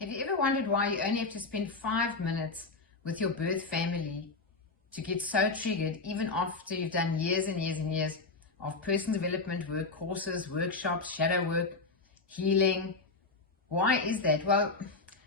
Have you ever wondered why you only have to spend 5 minutes with your birth family to get so triggered, even after you've done years and years and years of personal development work, courses, workshops, shadow work, healing? Why is that? Well,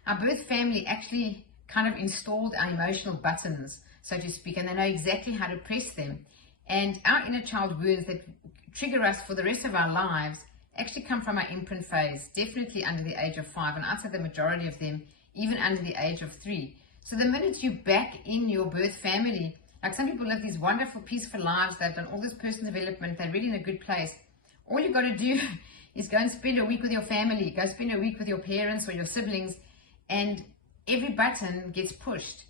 our birth family actually kind of installed our emotional buttons, so to speak, and they know exactly how to press them. And our inner child wounds that trigger us for the rest of our lives actually come from our imprint phase, definitely under the age of 5, and I'd say the majority of them even under the age of 3. So the minute you back in your birth family, like some people live these wonderful, peaceful lives, they've done all this personal development, they're really in a good place. All you've got to do is go and spend a week with your family, go spend a week with your parents or your siblings, and every button gets pushed.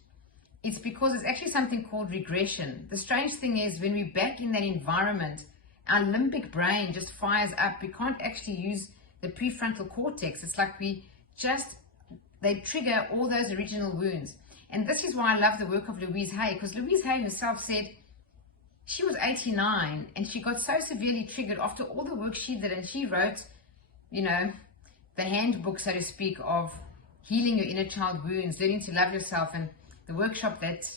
It's because it's actually something called regression. The strange thing is, when we're back in that environment, our limbic brain just fires up. We can't actually use the prefrontal cortex. It's like they trigger all those original wounds. And this is why I love the work of Louise Hay, because Louise Hay herself said she was 89 and she got so severely triggered after all the work she did, and she wrote, the handbook, so to speak, of healing your inner child wounds, learning to love yourself. And the workshop that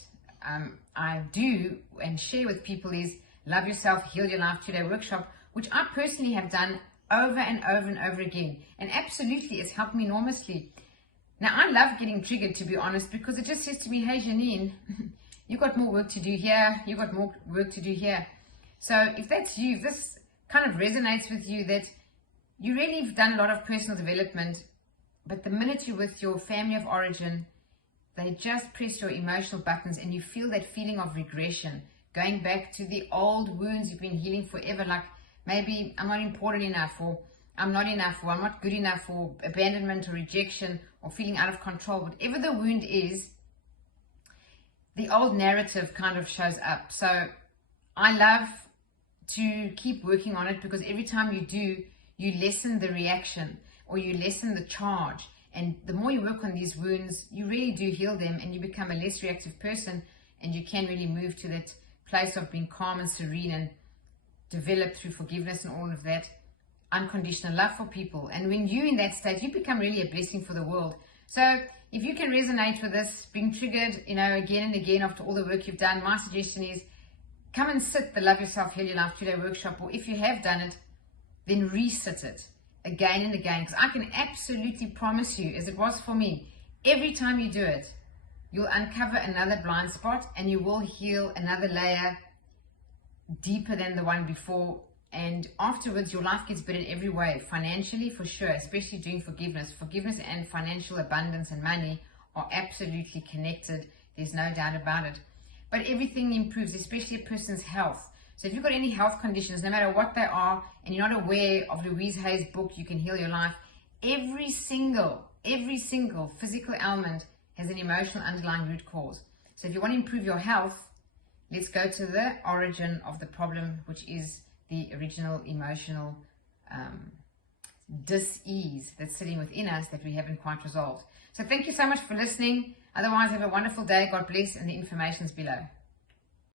I do and share with people is Love Yourself, Heal Your Life 2-day workshop, which I personally have done over and over and over again. And absolutely, it's helped me enormously. Now, I love getting triggered, to be honest, because it just says to me, hey, Janine, you got more work to do here. You got more work to do here. So if that's you, if this kind of resonates with you, that you really have done a lot of personal development, but the minute you're with your family of origin, they just press your emotional buttons and you feel that feeling of regression, going back to the old wounds you've been healing forever, like maybe I'm not important enough, or I'm not enough, or I'm not good enough, or abandonment or rejection, or feeling out of control. Whatever the wound is, the old narrative kind of shows up. So I love to keep working on it, because every time you do, you lessen the reaction or you lessen the charge. And the more you work on these wounds, you really do heal them, and you become a less reactive person, and you can really move to that place of being calm and serene and develop through forgiveness and all of that unconditional love for people. And when you're in that state, you become really a blessing for the world. So if you can resonate with this, being triggered, again and again after all the work you've done, my suggestion is come and sit the Love Yourself, Heal Your Life 2-day workshop, or if you have done it, then resit it again and again, because I can absolutely promise you, as it was for me, every time you do it, you'll uncover another blind spot and you will heal another layer deeper than the one before. And afterwards, your life gets better in every way, financially for sure, especially doing forgiveness. Forgiveness and financial abundance and money are absolutely connected. There's no doubt about it. But everything improves, especially a person's health. So if you've got any health conditions, no matter what they are, and you're not aware of Louise Hay's book, You Can Heal Your Life, every single physical ailment has an emotional underlying root cause. So if you want to improve your health, let's go to the origin of the problem, which is the original emotional dis-ease that's sitting within us that we haven't quite resolved. So thank you so much for listening. Otherwise, have a wonderful day. God bless, and the information's below.